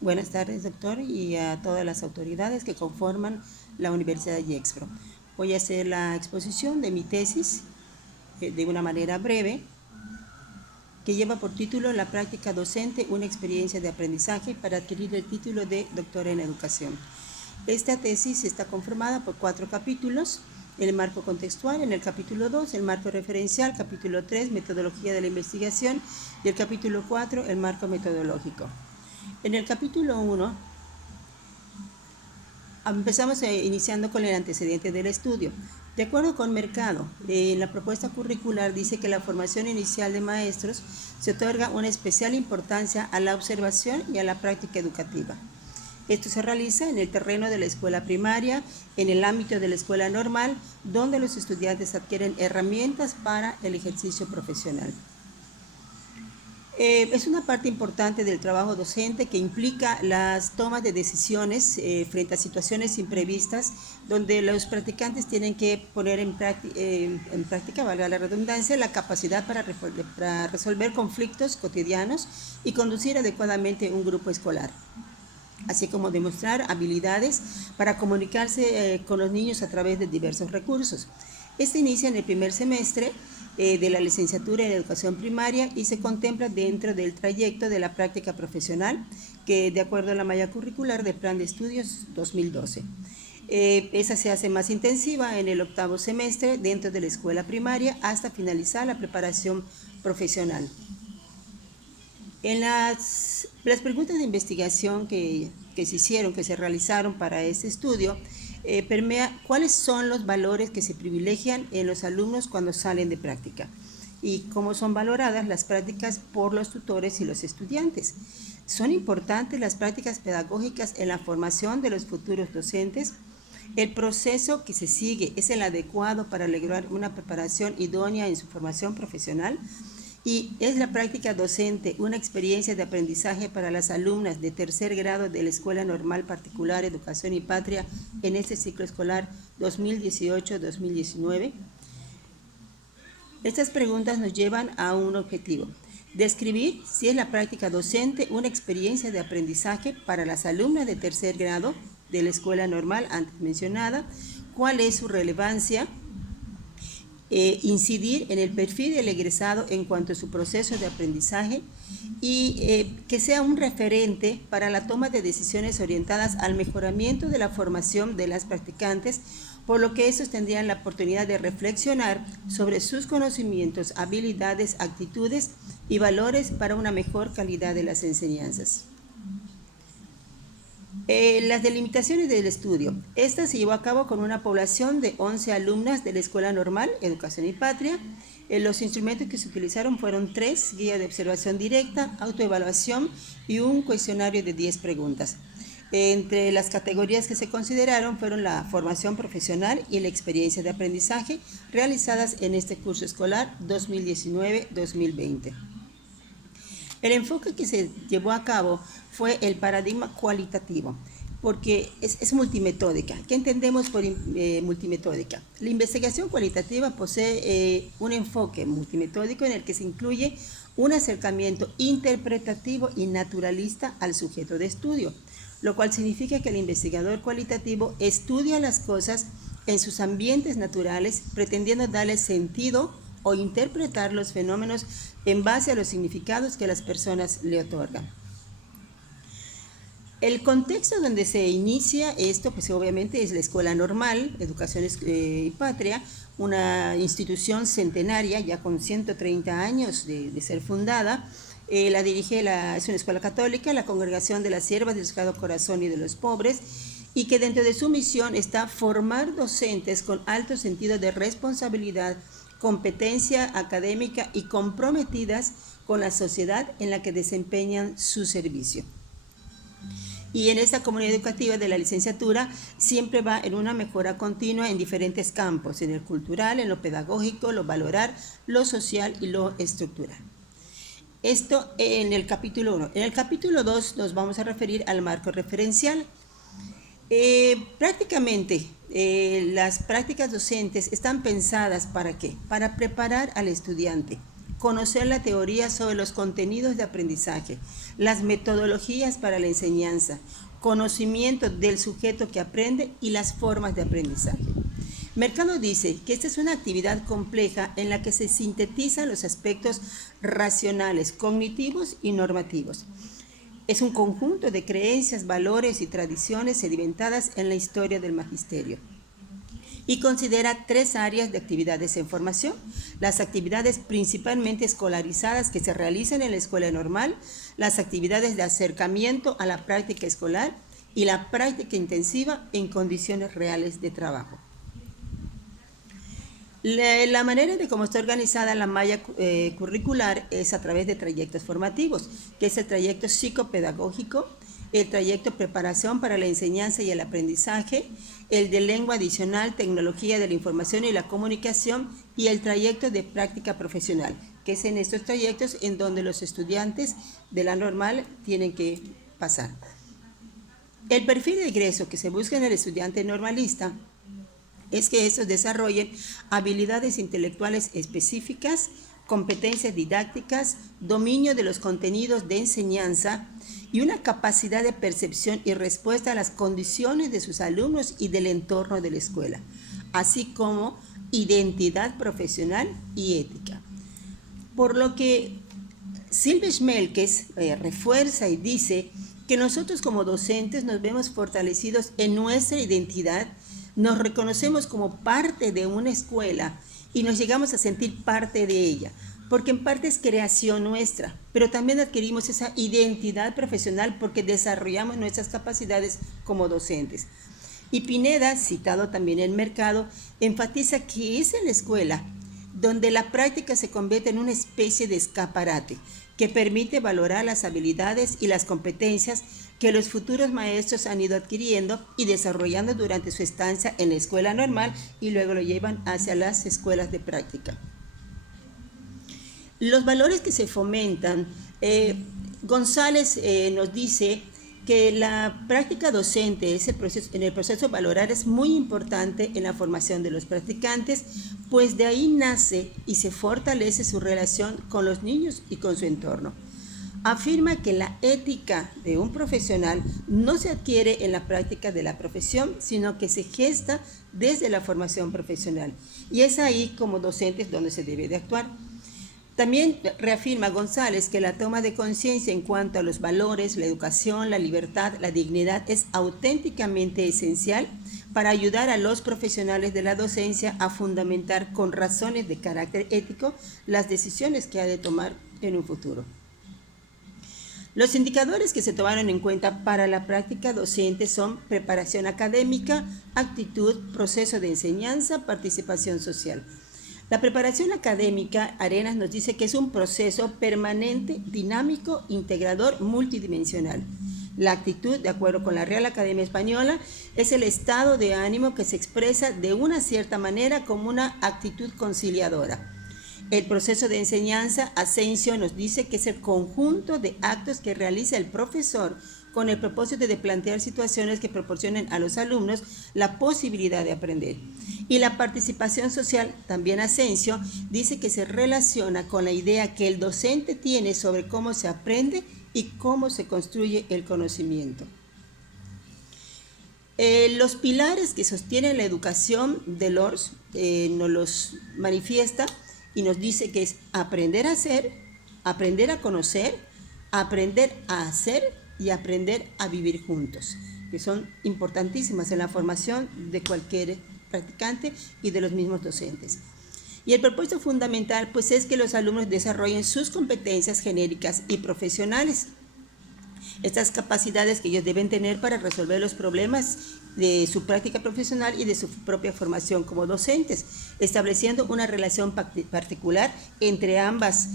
Buenas tardes, doctor, y a todas las autoridades que conforman la Universidad de Gexpro. Voy a hacer la exposición de mi tesis de una manera breve, que lleva por título La práctica docente, una experiencia de aprendizaje para adquirir el título de doctor en educación. Esta tesis está conformada por 4 capítulos: el marco contextual, en el capítulo 2, el marco referencial, capítulo 3, metodología de la investigación, y el capítulo 4, el marco metodológico. En el capítulo 1 empezamos iniciando con el antecedente del estudio. De acuerdo con Mercado, en la propuesta curricular dice que la formación inicial de maestros se otorga una especial importancia a la observación y a la práctica educativa. Esto se realiza en el terreno de la escuela primaria, en el ámbito de la escuela normal, donde los estudiantes adquieren herramientas para el ejercicio profesional. Es una parte importante del trabajo docente que implica las tomas de decisiones frente a situaciones imprevistas, donde los practicantes tienen que poner en práctica, valga la redundancia, la capacidad para resolver conflictos cotidianos y conducir adecuadamente un grupo escolar, así como demostrar habilidades para comunicarse con los niños a través de diversos recursos. Este inicia en el primer semestre de la licenciatura en educación primaria y se contempla dentro del trayecto de la práctica profesional, que de acuerdo a la malla curricular del Plan de Estudios 2012. Esa se hace más intensiva en el octavo semestre dentro de la escuela primaria hasta finalizar la preparación profesional. En las preguntas de investigación que se realizaron para este estudio, permea cuáles son los valores que se privilegian en los alumnos cuando salen de práctica y cómo son valoradas las prácticas por los tutores y los estudiantes. ¿Son importantes las prácticas pedagógicas en la formación de los futuros docentes? ¿El proceso que se sigue es el adecuado para lograr una preparación idónea en su formación profesional? ¿Y es la práctica docente una experiencia de aprendizaje para las alumnas de tercer grado de la Escuela Normal Particular Educación y Patria en este ciclo escolar 2018-2019? Estas preguntas nos llevan a un objetivo: describir si es la práctica docente una experiencia de aprendizaje para las alumnas de tercer grado de la Escuela Normal antes mencionada, cuál es su relevancia, incidir en el perfil del egresado en cuanto a su proceso de aprendizaje y que sea un referente para la toma de decisiones orientadas al mejoramiento de la formación de las practicantes, por lo que estos tendrían la oportunidad de reflexionar sobre sus conocimientos, habilidades, actitudes y valores para una mejor calidad de las enseñanzas. Las delimitaciones del estudio. Esta se llevó a cabo con una población de 11 alumnas de la Escuela Normal, Educación y Patria. Los instrumentos que se utilizaron fueron 3: guía de observación directa, autoevaluación y un cuestionario de 10 preguntas. Entre las categorías que se consideraron fueron la formación profesional y la experiencia de aprendizaje realizadas en este curso escolar 2019-2020. El enfoque que se llevó a cabo fue el paradigma cualitativo, porque es multimetódica. ¿Qué entendemos por multimetódica? La investigación cualitativa posee un enfoque multimetódico en el que se incluye un acercamiento interpretativo y naturalista al sujeto de estudio, lo cual significa que el investigador cualitativo estudia las cosas en sus ambientes naturales, pretendiendo darle sentido o interpretar los fenómenos en base a los significados que las personas le otorgan. El contexto donde se inicia esto, pues obviamente es la Escuela Normal, Educación y Patria, una institución centenaria, ya con 130 años de ser fundada. La dirige, es una escuela católica, la Congregación de las Siervas del Sagrado Corazón y de los Pobres, y que dentro de su misión está formar docentes con alto sentido de responsabilidad, competencia académica y comprometidas con la sociedad en la que desempeñan su servicio. Y en esta comunidad educativa de la licenciatura siempre va en una mejora continua en diferentes campos: en el cultural, en lo pedagógico, lo valorar, lo social y lo estructural. Esto en el capítulo 1. En el capítulo 2 nos vamos a referir al marco referencial. Prácticamente las prácticas docentes están pensadas ¿para qué? Para preparar al estudiante conocer la teoría sobre los contenidos de aprendizaje, las metodologías para la enseñanza, conocimiento del sujeto que aprende y las formas de aprendizaje. Mercado dice que esta es una actividad compleja en la que se sintetizan los aspectos racionales, cognitivos y normativos. Es un conjunto de creencias, valores y tradiciones sedimentadas en la historia del magisterio. Y considera 3 áreas de actividades en formación: las actividades principalmente escolarizadas que se realizan en la escuela normal, las actividades de acercamiento a la práctica escolar y la práctica intensiva en condiciones reales de trabajo. La manera de cómo está organizada la malla curricular es a través de trayectos formativos, que es el trayecto psicopedagógico, el trayecto preparación para la enseñanza y el aprendizaje, el de lengua adicional, tecnología de la información y la comunicación, y el trayecto de práctica profesional, que es en estos trayectos en donde los estudiantes de la normal tienen que pasar. El perfil de egreso que se busca en el estudiante normalista es que estos desarrollen habilidades intelectuales específicas, competencias didácticas, dominio de los contenidos de enseñanza y una capacidad de percepción y respuesta a las condiciones de sus alumnos y del entorno de la escuela, así como identidad profesional y ética. Por lo que Silvia Schmelkes refuerza y dice que nosotros como docentes nos vemos fortalecidos en nuestra identidad, nos reconocemos como parte de una escuela y nos llegamos a sentir parte de ella, porque en parte es creación nuestra, pero también adquirimos esa identidad profesional porque desarrollamos nuestras capacidades como docentes. Y Pineda, citado también en Mercado, enfatiza que es en la escuela donde la práctica se convierte en una especie de escaparate que permite valorar las habilidades y las competencias que los futuros maestros han ido adquiriendo y desarrollando durante su estancia en la escuela normal y luego lo llevan hacia las escuelas de práctica. Los valores que se fomentan, González nos dice que la práctica docente en el proceso valorar es muy importante en la formación de los practicantes, pues de ahí nace y se fortalece su relación con los niños y con su entorno. Afirma que la ética de un profesional no se adquiere en la práctica de la profesión, sino que se gesta desde la formación profesional. Y es ahí como docentes donde se debe de actuar. También reafirma González que la toma de conciencia en cuanto a los valores, la educación, la libertad, la dignidad es auténticamente esencial para ayudar a los profesionales de la docencia a fundamentar con razones de carácter ético las decisiones que ha de tomar en un futuro. Los indicadores que se tomaron en cuenta para la práctica docente son preparación académica, actitud, proceso de enseñanza, participación social. La preparación académica, Arenas nos dice que es un proceso permanente, dinámico, integrador, multidimensional. La actitud, de acuerdo con la Real Academia Española, es el estado de ánimo que se expresa de una cierta manera como una actitud conciliadora. El proceso de enseñanza, Asensio nos dice que es el conjunto de actos que realiza el profesor con el propósito de plantear situaciones que proporcionen a los alumnos la posibilidad de aprender. Y la participación social, también Asensio, dice que se relaciona con la idea que el docente tiene sobre cómo se aprende y cómo se construye el conocimiento. Los pilares que sostienen la educación de Delors nos los manifiesta y nos dice que es aprender a hacer, aprender a conocer, aprender a hacer y aprender a vivir juntos, que son importantísimas en la formación de cualquier practicante y de los mismos docentes. Y el propósito fundamental pues es que los alumnos desarrollen sus competencias genéricas y profesionales, estas capacidades que ellos deben tener para resolver los problemas de su práctica profesional y de su propia formación como docentes, estableciendo una relación particular entre ambas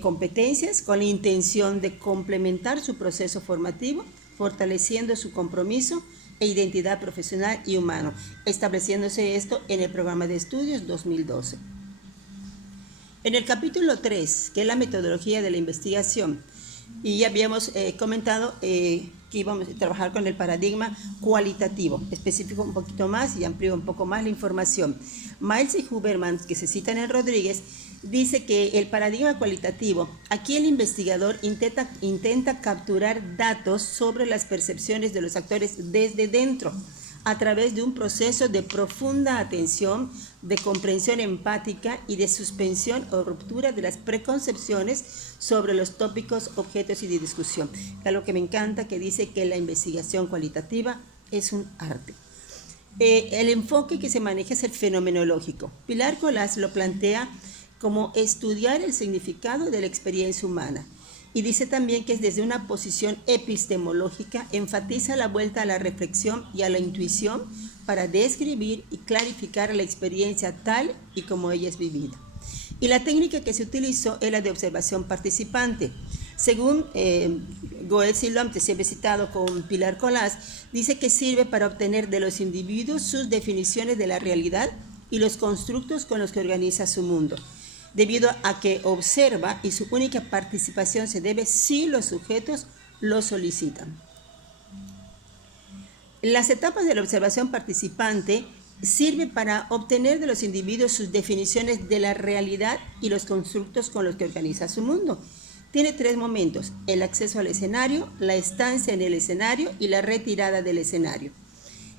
competencias con la intención de complementar su proceso formativo, fortaleciendo su compromiso e identidad profesional y humano, estableciéndose esto en el programa de estudios 2012. En el capítulo 3, que es la metodología de la investigación, y ya habíamos comentado que íbamos a trabajar con el paradigma cualitativo, especifico un poquito más y amplío un poco más la información. Miles y Huberman, que se citan en Rodríguez, dice que el paradigma cualitativo, aquí el investigador intenta capturar datos sobre las percepciones de los actores desde dentro, a través de un proceso de profunda atención, de comprensión empática y de suspensión o ruptura de las preconcepciones sobre los tópicos, objetos y de discusión. Algo que me encanta, que dice que la investigación cualitativa es un arte. El enfoque que se maneja es el fenomenológico. Pilar Colás lo plantea como estudiar el significado de la experiencia humana. Y dice también que es desde una posición epistemológica, enfatiza la vuelta a la reflexión y a la intuición para describir y clarificar la experiencia tal y como ella es vivida. Y la técnica que se utilizó es la de observación participante. Según Goetz y Lomte, siempre citado con Pilar Colás, dice que sirve para obtener de los individuos sus definiciones de la realidad y los constructos con los que organiza su mundo, debido a que observa y su única participación se debe si los sujetos lo solicitan. Las etapas de la observación participante sirve para obtener de los individuos sus definiciones de la realidad y los constructos con los que organiza su mundo. Tiene 3 momentos: el acceso al escenario, la estancia en el escenario y la retirada del escenario.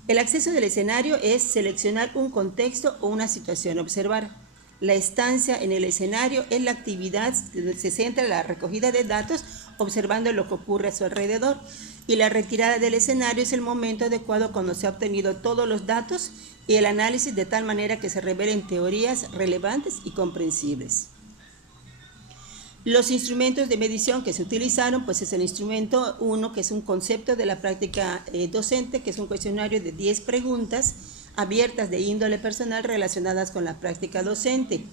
El acceso del escenario es seleccionar un contexto o una situación a observar. La estancia en el escenario es la actividad que se centra en la recogida de datos, observando lo que ocurre a su alrededor. Y la retirada del escenario es el momento adecuado cuando se ha obtenido todos los datos y el análisis de tal manera que se revelen teorías relevantes y comprensibles. Los instrumentos de medición que se utilizaron, pues es el instrumento 1, que es un concepto de la práctica docente, que es un cuestionario de 10 preguntas abiertas de índole personal relacionadas con la práctica docente.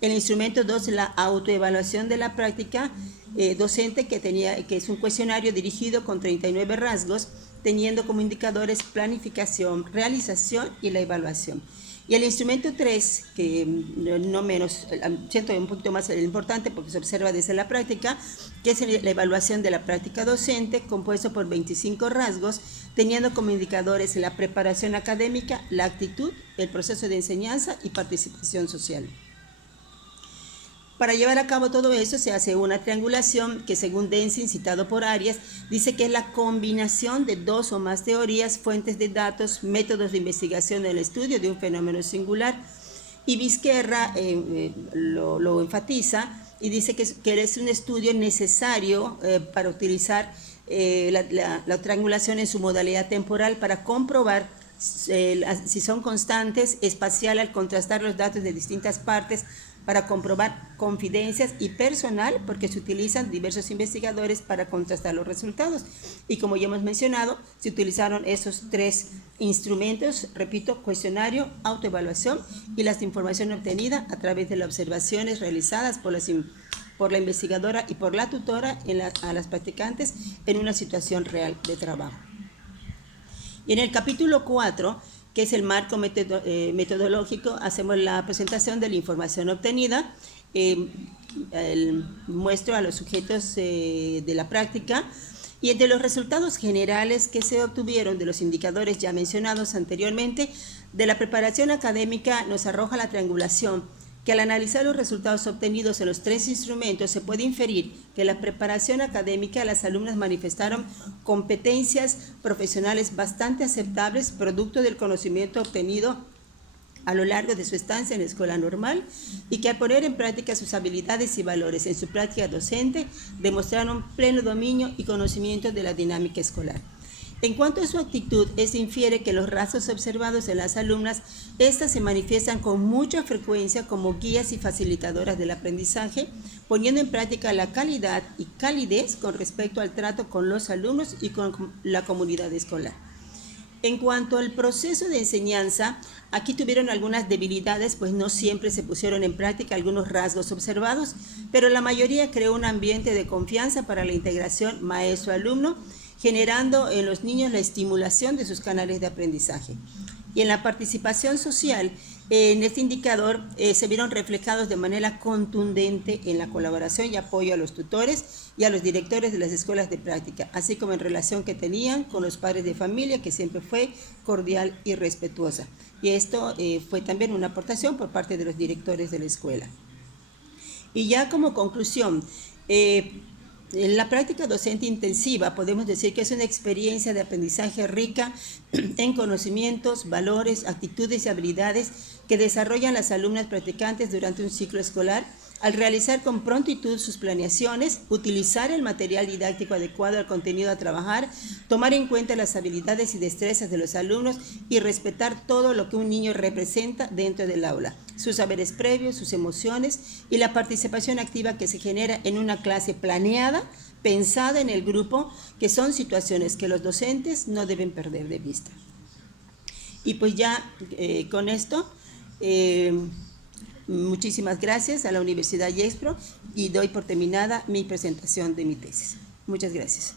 El instrumento 2, la autoevaluación de la práctica docente, que es un cuestionario dirigido con 39 rasgos, teniendo como indicadores planificación, realización y la evaluación. Y el instrumento 3, que no menos, siento un poquito más importante porque se observa desde la práctica, que es la evaluación de la práctica docente, compuesto por 25 rasgos, teniendo como indicadores la preparación académica, la actitud, el proceso de enseñanza y participación social. Para llevar a cabo todo eso se hace una triangulación que, según Denzin, citado por Arias, dice que es la combinación de 2 o más teorías, fuentes de datos, métodos de investigación en el estudio de un fenómeno singular. Y Vizquerra lo enfatiza y dice que es un estudio necesario para utilizar la triangulación en su modalidad temporal para comprobar si son constantes, espacial al contrastar los datos de distintas partes, para comprobar confidencias y personal, porque se utilizan diversos investigadores para contrastar los resultados. Y como ya hemos mencionado, se utilizaron esos 3 instrumentos, repito, cuestionario, autoevaluación y la información obtenida a través de las observaciones realizadas por la investigadora y por la tutora a las practicantes en una situación real de trabajo. Y en el capítulo 4, que es el marco metodológico, hacemos la presentación de la información obtenida, muestro a los sujetos de la práctica, y entre los resultados generales que se obtuvieron de los indicadores ya mencionados anteriormente, de la preparación académica nos arroja la triangulación, que al analizar los resultados obtenidos en los 3 instrumentos se puede inferir que la preparación académica las alumnas manifestaron competencias profesionales bastante aceptables, producto del conocimiento obtenido a lo largo de su estancia en la escuela normal, y que al poner en práctica sus habilidades y valores en su práctica docente demostraron pleno dominio y conocimiento de la dinámica escolar. En cuanto a su actitud, se infiere que los rasgos observados en las alumnas, estas se manifiestan con mucha frecuencia como guías y facilitadoras del aprendizaje, poniendo en práctica la calidad y calidez con respecto al trato con los alumnos y con la comunidad escolar. En cuanto al proceso de enseñanza, aquí tuvieron algunas debilidades, pues no siempre se pusieron en práctica algunos rasgos observados, pero la mayoría creó un ambiente de confianza para la integración maestro-alumno, generando en los niños la estimulación de sus canales de aprendizaje. Y en la participación social, en este indicador se vieron reflejados de manera contundente en la colaboración y apoyo a los tutores y a los directores de las escuelas de práctica, así como en relación que tenían con los padres de familia, que siempre fue cordial y respetuosa. Y esto fue también una aportación por parte de los directores de la escuela. Y ya como conclusión, la práctica docente intensiva podemos decir que es una experiencia de aprendizaje rica en conocimientos, valores, actitudes y habilidades que desarrollan las alumnas practicantes durante un ciclo escolar al realizar con prontitud sus planeaciones, utilizar el material didáctico adecuado al contenido a trabajar, tomar en cuenta las habilidades y destrezas de los alumnos y respetar todo lo que un niño representa dentro del aula, sus saberes previos, sus emociones y la participación activa que se genera en una clase planeada, pensada en el grupo, que son situaciones que los docentes no deben perder de vista. Y pues ya con esto, muchísimas gracias a la Universidad IEXPRO y doy por terminada mi presentación de mi tesis. Muchas gracias.